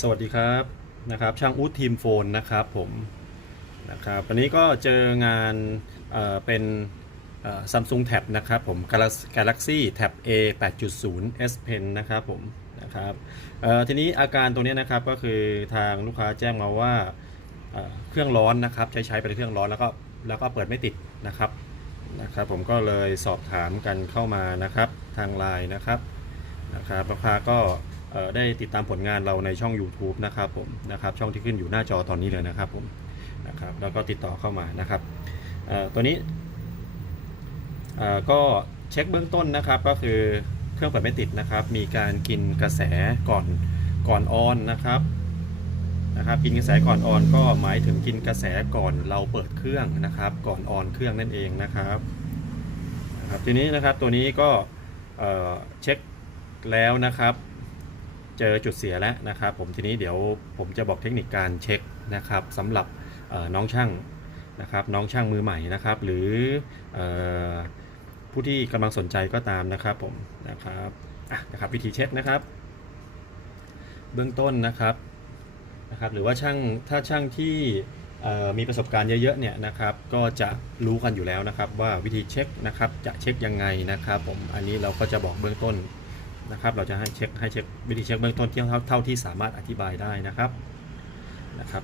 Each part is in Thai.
สวัสดีครับนะครับช่างอูดทีมโฟนนะครับผมนะครับวันนี้ก็เจองานเอ่อเป็นซัมซุงแท็บนะครับผม Galaxy Tab A 8.0 S Pen นะครับผมนะครับทีนี้อาการตัวนี้นะครับก็คือทางลูกค้าแจ้งมาว่าเเครื่องร้อนนะครับใช้ใช้เป็นเครื่องร้อนแล้วก็แล้วก็เปิดไม่ติดนะครับนะครับผมก็เลยสอบถามกันเข้ามานะครับทางไลน์นะครับนะครับลูกค้าก็ ได้ติดตามผลงานเราในช่อง YouTube นะครับผมนะครับช่องที่ขึ้นอยู่หน้าจอตอนนี้เลยนะครับผมนะครับแล้วก็ติดต่อเข้ามานะครับตัวนี้ก็เช็คเบื้องต้นนะครับก็คือเครื่องเปิดไม่ติดนะครับ มีการกินกระแสก่อนก่อนออนนะครับนะครับกินกระแสก่อนออนก็หมายถึงกินกระแสก่อนเราเปิดเครื่องนะครับ ก่อนออนเครื่องนั่นเองนะครับนะครับทีนี้นะครับตัวนี้ก็เช็คแล้วนะครับ เจอจุดเสียแล้วนะครับผมทีนี้เดี๋ยวผมจะบอกเทคนิคการเช็คนะครับสำหรับน้องช่างนะครับน้องช่างมือใหม่นะครับ หรืออผู้ที่กำลังสนใจก็ตามนะครับผมนะครับอะนะครับวิธีเช็คนะครับ เบื้องต้นนะครับนะครับ หรือว่าช่างถ้าช่างที่มีประสบการณ์เยอะๆเนี่ยนะครับก็จะรู้กันอยู่แล้วนะครับว่าวิธีเช็คนะครับจะเช็คยังไงนะครับผมอันนี้เราก็จะบอกเบื้องต้น นะครับ เราจะให้เช็คให้เช็ควิธีเช็คเบื้องต้นเท่าเท่าที่สามารถอธิบายได้นะครับนะครับ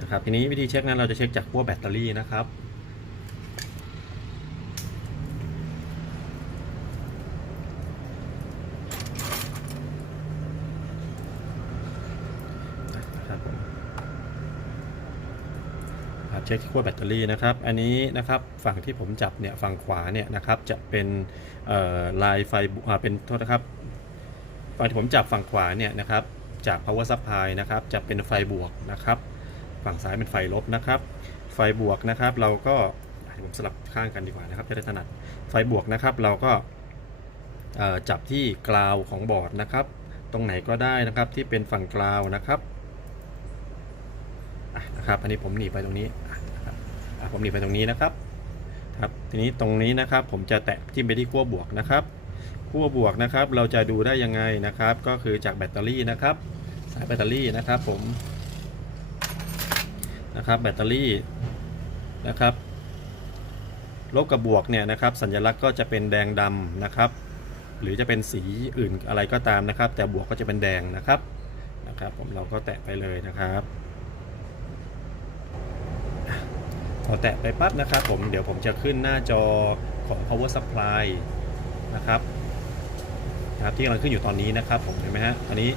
นะครับทีนี้วิธีเช็คนั้นเราจะเช็คจากขั้วแบตเตอรี่นะครับผมครับ เช็คที่ขั้วแบตเตอรี่นะครับ อันนี้นะครับฝั่งที่ผมจับเนี่ยฝั่งขวาเนี่ยนะครับจะเป็นลายไฟบวอ่าเป็นโทษนะครับฝั่งที่ผมจับฝั่งขวาเนี่ยนะครับจาก power supply นะครับจะเป็นไฟบวกนะครับ ฝั่งซ้ายเป็นไฟลบนะครับ ไฟบวกนะครับเราก็ผมสลับข้างกันดีกว่านะครับจะได้ถนัดไฟบวกนะครับเราก็จับที่กราวของบอร์ดนะครับ ตรงไหนก็ได้นะครับที่เป็นฝั่งกราวนะครับนะครับอันนี้ผมหนีไปตรงนี้ ผมหนีไปตรงนี้นะครับครับทีนี้ตรงนี้นะครับผมจะแตะจิ้มไปที่ขั้วบวกนะครับขั้วบวกนะครับเราจะดูได้ยังไงนะครับ ก็คือจากแบตเตอรี่นะครับ สายแบตเตอรี่นะครับผมนะครับแบตเตอรี่นะครับลบกับบวกเนี่ยนะครับ สัญลักษณ์ก็จะเป็นแดงดำนะครับ หรือจะเป็นสีอื่นอะไรก็ตามนะครับ แต่บวกก็จะเป็นแดงนะครับนะครับ ผมเราก็แตะไปเลยนะครับพ อแตะไปปั๊บนะครับผมเดี๋ยวผมจะขึ้นหน้าจอของ power supply นะครับครับที่กำลังขึ้นอยู่ตอนนี้นะครับผมเห็นไหมฮะอันนี้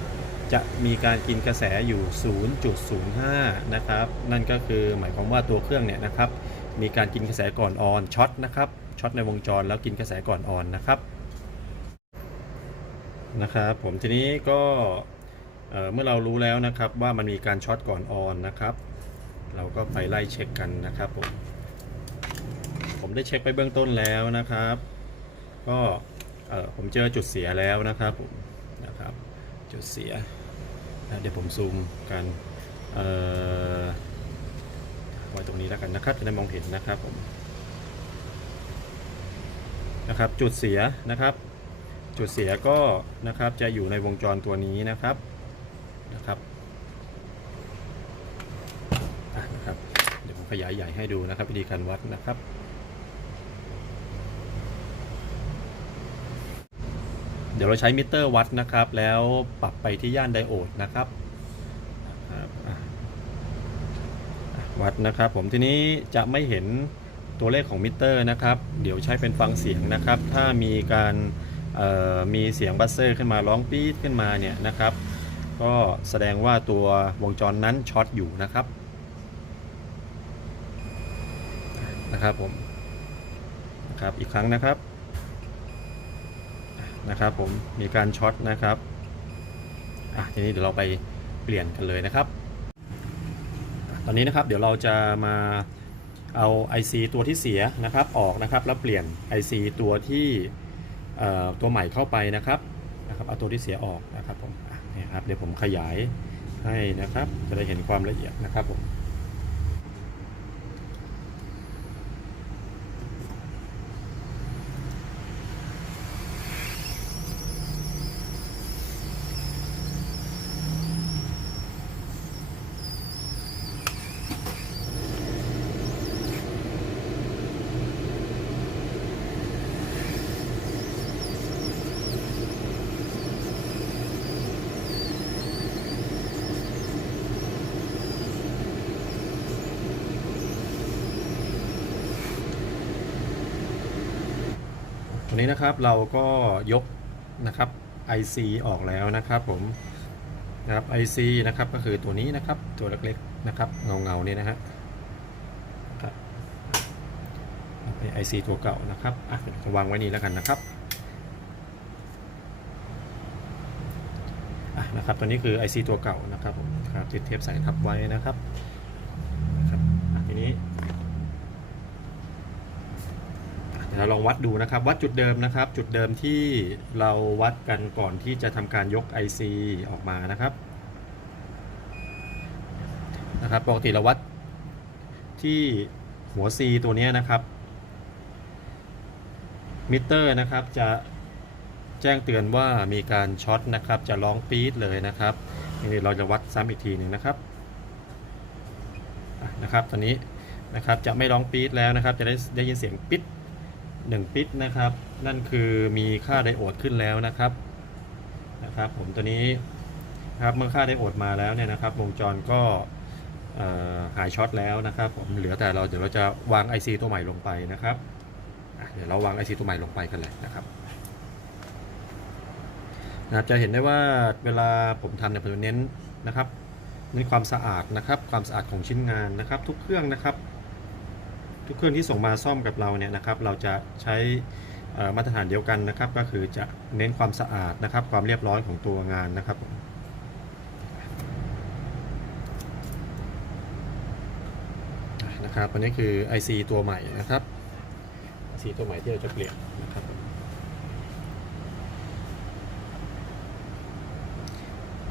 จะมีการกินกระแสอยู่ 0.05 นะครับ นั่นก็คือหมายความว่าตัวเครื่องเนี่ยนะครับ มีการกินกระแสก่อนออนช็อตนะครับ ช็อตในวงจรแล้วกินกระแสก่อนออนนะครับ นะครับผมทีนี้ก็เมื่อเรารู้แล้วนะครับว่ามันมีการช็อตก่อนออนนะครับ เราก็ไปไล่เช็คกันนะครับผมผมได้เช็คไปเบื้องต้นแล้วนะครับ ก็ผมเจอจุดเสียแล้วนะครับผมนะครับจุดเสียเดี๋ยวผมซูมกันไว้ตรงนี้แล้วกันนะครับจะได้มองเห็นนะครับผมนะครับจุดเสียนะครับ จุดเสียก็นะครับจะอยู่ในวงจรตัวนี้นะครับนะครับอะนะครับ เดี๋ยวผม ขยายใหญ่ให้ดูนะครับ วิธีการวัดนะครับ เดี๋ยวเราใช้มิเตอร์วัดนะครับ แล้วปรับไปที่ย่านไดโอดนะครับวัดนะครับ ผมทีนี้จะไม่เห็นตัวเลขของมิเตอร์นะครับ เดี๋ยวใช้เป็นฟังเสียงนะครับ ถ้ามีการมีเสียงบัสเซอร์ขึ้นมาร้องปี๊ดขึ้นมาเนี่ยนะครับ ก็แสดงว่าตัววงจรนั้นช็อตอยู่นะครับ นะครับผมนะครับอีกครั้งนะครับนะครับผมมีการช็อตนะครับอะทีนี้เดี๋ยวเราไปเปลี่ยนกันเลยนะครับ ตอนนี้นะครับเดี๋ยวเราจะมาเอา IC ตัวที่เสียนะครับออกนะครับแล้วเปลี่ยน IC ตัวที่ตัวใหม่เข้าไปนะครับนะครับเอาตัวที่เสียออกนะครับผมนี่ครับเดี๋ยวผมขยายให้นะครับจะได้เห็นความละเอียดนะครับผม วันนี้นะครับเราก็ยกนะครับ IC ออกแล้วนะครับผมนะครับ IC นะครับก็คือตัวนี้นะครับตัวเล็กๆนะครับเงาเงาๆเนี่ยนะฮะเป็น IC ตัวเก่านะครับอะวางไว้นี่แล้วกันนะครับอะนะครับตัวนี้คือ IC ตัวเก่านะครับผมครับติดเทปใส่ทับไว้นะครับอะทีนี้ เดี๋ยวเราลองวัดดูนะครับ วัดจุดเดิมนะครับ จุดเดิมที่เราวัดกันก่อนที่จะทำการยก IC ออกมานะครับนะครับปกติเราวัดที่หัว C ตัวนี้นะครับมิเตอร์นะครับจะแจ้งเตือนว่ามีการช็อตนะครับ จะร้องปี๊ดเลยนะครับนี่เราจะวัดซ้ำอีกทีหนึ่งนะครับนะครับตอนนี้นะครับจะไม่ร้องปี๊ดแล้วนะครับ จะได้ได้ยินเสียงปิ๊ด 1 ปิตนะครับ นั่นคือมีค่าไดโอดขึ้นแล้วนะครับนะครับ ผมตัวนี้ครับเมื่อค่าไดโอดมาแล้วเนี่ยนะครับ วงจรก็หายช็อตแล้วนะครับ ผมเหลือแต่เราเดี๋ยวเราจะวาง IC ตัวใหม่ลงไปนะครับเดี๋ยวเราวาง IC ตัวใหม่ลงไปกันเลยนะครับนะจะเห็นได้ว่าเวลาผมทำเนี่ยผมจะเน้นนะครับเน้นความสะอาดนะครับ ความสะอาดของชิ้นงานนะครับ ทุกเครื่องนะครับ ทุกเครื่องที่ส่งมาซ่อมกับเราเนี่ยนะครับ เราจะใช้มาตรฐานเดียวกันนะครับ ก็คือจะเน้นความสะอาดนะครับ ความเรียบร้อยของตัวงานนะครับนะครับอันนี้คือ IC ตัวใหม่นะครับ IC ตัวใหม่ที่เราจะเปลี่ยนนะครับ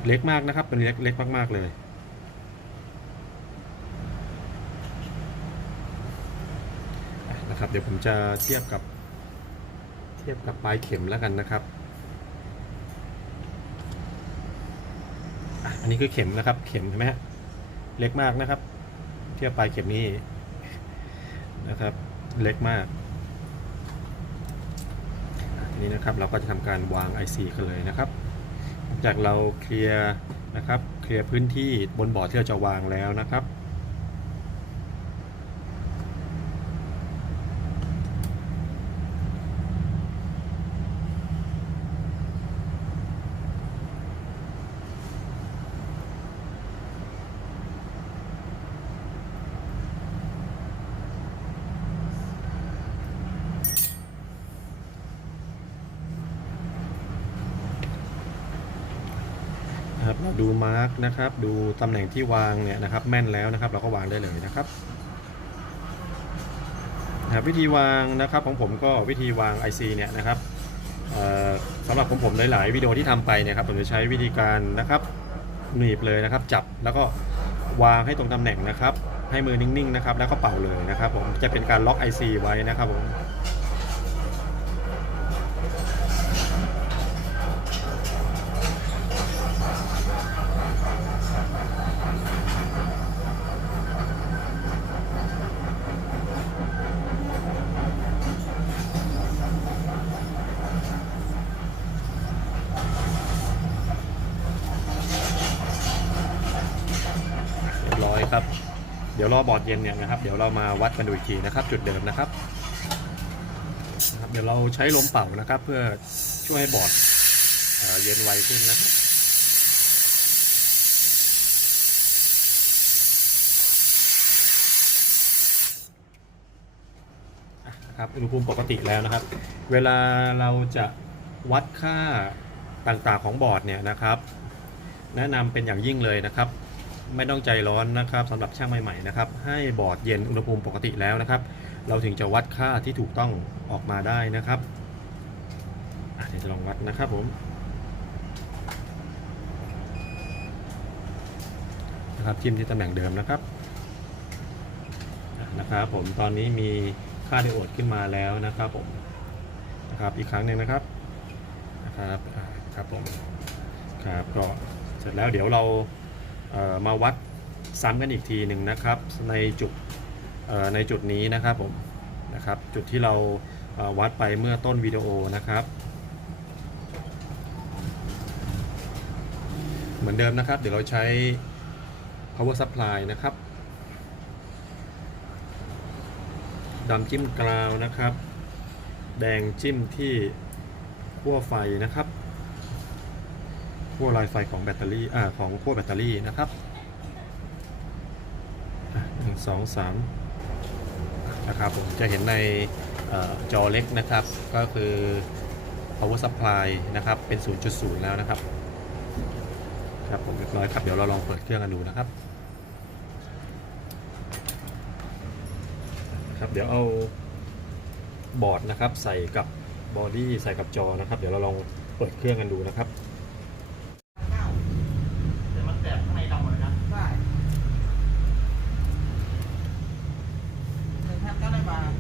เล็กมากนะครับเป็นเล็กเล็กมากๆเลย นะครับ เดี๋ยวผมจะเทียบกับเทียบกับปลายเข็มแล้วกันนะครับอันนี้คือเข็มนะครับ เข็มเห็นไหมฮะเล็กมากนะครับ เทียบปลายเข็มนี้นะครับ เล็กมากทีนี้นะครับเราก็จะทำการวาง IC กันเลยนะครับ จากเราเคลียร์นะครับ เคลียร์พื้นที่บนบอร์ดที่เราจะวางแล้วนะครับ ดูมาร์กนะครับ ดูตำแหน่งที่วางเนี่ยนะครับ แม่นแล้วนะครับ เราก็วางได้เลยนะครับนะวิธีวางนะครับของผมก็วิธีวาง IC เนี่ยนะครับสำหรับของผมหลาย ๆ วิดีโอที่ทำไปเนี่ยครับผมจะใช้วิธีการนะครับหนีบเลยนะครับ จับแล้วก็วางให้ตรงตำแหน่งนะครับ ให้มือนิ่ง ๆ นะครับ แล้วก็เป่าเลยนะครับ ผมจะเป็นการล็อก IC ไว้นะครับผม รอบอร์ดเย็นเนี่ยนะครับเดี๋ยวเรามาวัดกันดูอีกทีนะครับ จุดเดิมนะครับ เดี๋ยวเราใช้ลมเป่านะครับ เพื่อช่วยให้บอร์ดเอเย็นไวขึ้นนะครับอะนะครับอุณหภูมิปกติแล้วนะครับ เวลาเราจะวัดค่าต่างๆของบอร์ดเนี่ยนะครับ แนะนำเป็นอย่างยิ่งเลยนะครับ ไม่ต้องใจร้อนนะครับสำหรับช่างใหม่ๆนะครับให้บอร์ดเย็นอุณหภูมิปกติแล้วนะครับ เราถึงจะวัดค่าที่ถูกต้องออกมาได้นะครับเดี๋ยวจะลองวัดนะครับผมนะครับจิ้มที่ตำแหน่งเดิมนะครับนะครับผมตอนนี้มีค่าไดโอดขึ้นมาแล้วนะครับผมนะครับอีกครั้งหนึ่งนะครับนะครับครับผมครับก็เสร็จแล้วเดี๋ยวเรา มาวัดซ้ำกันอีกทีหนึ่งนะครับ ในจุดในจุดนี้นะครับผมนะครับ จุดที่เราเอ่อวัดไปเมื่อต้นวิดีโอนะครับ เหมือนเดิมนะครับ เดี๋ยวเราใช้ power supply นะครับดำจิ้มกราวนะครับ แดงจิ้มที่ขั้วไฟนะครับ ขั้วลายไฟของแบตเตอรี่อ่าของขั้วแบตเตอรี่นะครับหนึ่งสองสามนะครับผมจะเห็นในออจอเล็กนะครับ ก็คือ power supply นะครับ เป็น 0.0 แล้วนะครับ ครับผมเรียบร้อยครับ เดี๋ยวเราลองเปิดเครื่องกันดูนะครับ ครับ เดี๋ยวเอาบอร์ดนะครับ ใส่กับบอดี้ใส่กับจอนะครับ เดี๋ยวเราลองเปิดเครื่องกันดูนะครับ แต่มันแสบข้างในดำหมดเลยนะ ได้หนึ่งพันเก้าร้อยบาท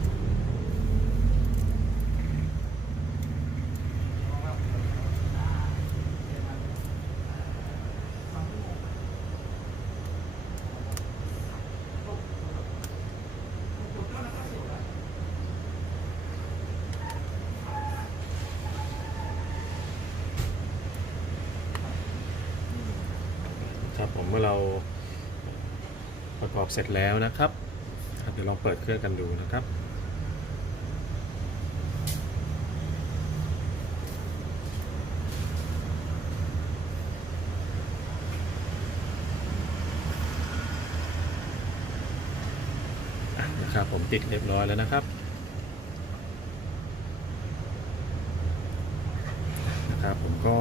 ครับผมเมื่อเราประกอบเสร็จแล้วนะครับ เดี๋ยวลองเปิดเครื่องกันดูนะครับนะครับผมติดเรียบร้อยแล้วนะครับนะครับผมก็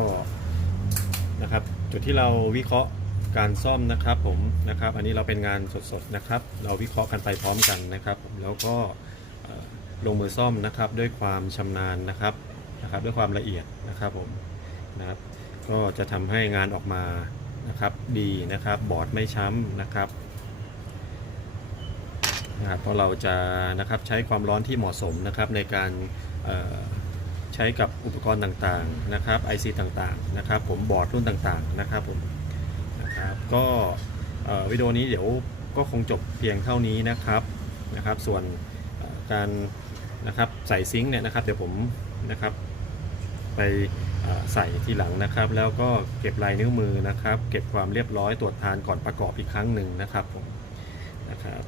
นะครับจุดที่เราวิเคราะห์ การซ่อมนะครับผมนะครับ อันนี้เราเป็นงานสดๆนะครับ เราวิเคราะห์กันไปพร้อมกันนะครับ แล้วก็ลงมือซ่อมนะครับด้วยความชำนาญนะครับนะครับ ด้วยความละเอียดนะครับผมนะครับ ก็จะทำให้งานออกมานะครับดีนะครับบอร์ดไม่ช้ำนะครับนะครับเพราะเราจะนะครับใช้ความร้อนที่เหมาะสมนะครับในการใช้กับอุปกรณ์ต่างๆนะครับ IC ต่างๆนะครับ ผมบอร์ดรุ่นต่างๆนะครับผม นะครับก็วิดีโอนี้เดี๋ยวก็คงจบเพียงเท่านี้นะครับนะครับ ส่วนการนะครับใส่ซิงค์เนี่ยนะครับเดี๋ยวผมนะครับไปใส่ทีหลังนะครับ แล้วก็เก็บลายนิ้วมือนะครับ เก็บความเรียบร้อยตรวจทานก่อนประกอบอีกครั้งหนึ่งนะครับผมนะครับ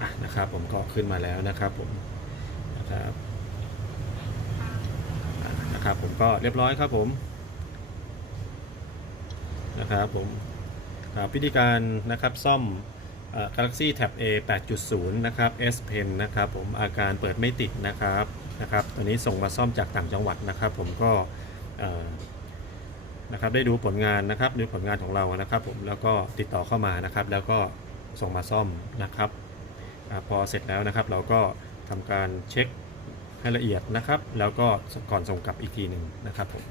อะนะครับผมก็ขึ้นมาแล้วนะครับผมนะครับนะครับผมก็เรียบร้อยครับผม นะครับผมครับวิธีการนะครับซ่อม Galaxy Tab A 8.0 นะครับ S Pen นะครับผมอาการเปิดไม่ติดนะครับนะครับตัวนี้ส่งมาซ่อมจากต่างจังหวัดนะครับ ผมก็นะครับได้ดูผลงานนะครับดูผลงานของเรานะครับ ผมแล้วก็ติดต่อเข้ามานะครับ แล้วก็ส่งมาซ่อมนะครับอพอเสร็จแล้วนะครับ เราก็ทำการเช็คให้ละเอียดนะครับ แล้วก็ก่อนส่งกลับอีกทีหนึ่งนะครับผม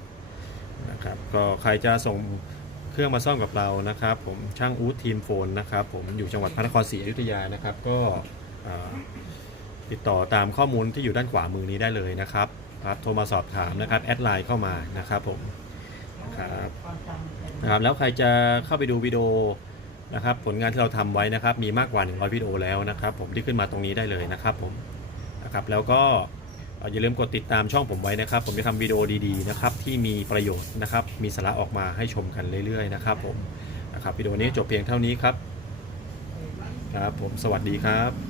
นะครับก็ใครจะส่ง เครื่องมาซ่อมกับเรานะครับผมช่างอู๊ดทีมโฟนนะครับผมอยู่จังหวัดพระนครศรีอยุธยานะครับก็ติดต่อตามข้อมูลที่อยู่ด้านขวามือนี้ได้เลยนะครับครับโทรมาสอบถามนะครับแอดไลน์เข้ามานะครับผมนะครับนะครับแล้วใครจะเข้าไปดูวิดีโอนะครับผลงานที่เราทำไว้นะครับมีมากกว่า 100 วิดีโอแล้วนะครับ ผมที่ขึ้นมาตรงนี้ได้เลยนะครับผมนะครับแล้วก็ อย่าลืมกดติดตามช่องผมไว้นะครับ ผมจะทำวิดีโอดีๆนะครับที่มีประโยชน์นะครับ มีสาระออกมาให้ชมกันเรื่อยๆนะครับผมนะครับวิดีโอนี้จบเพียงเท่านี้ครับครับผมสวัสดีครับ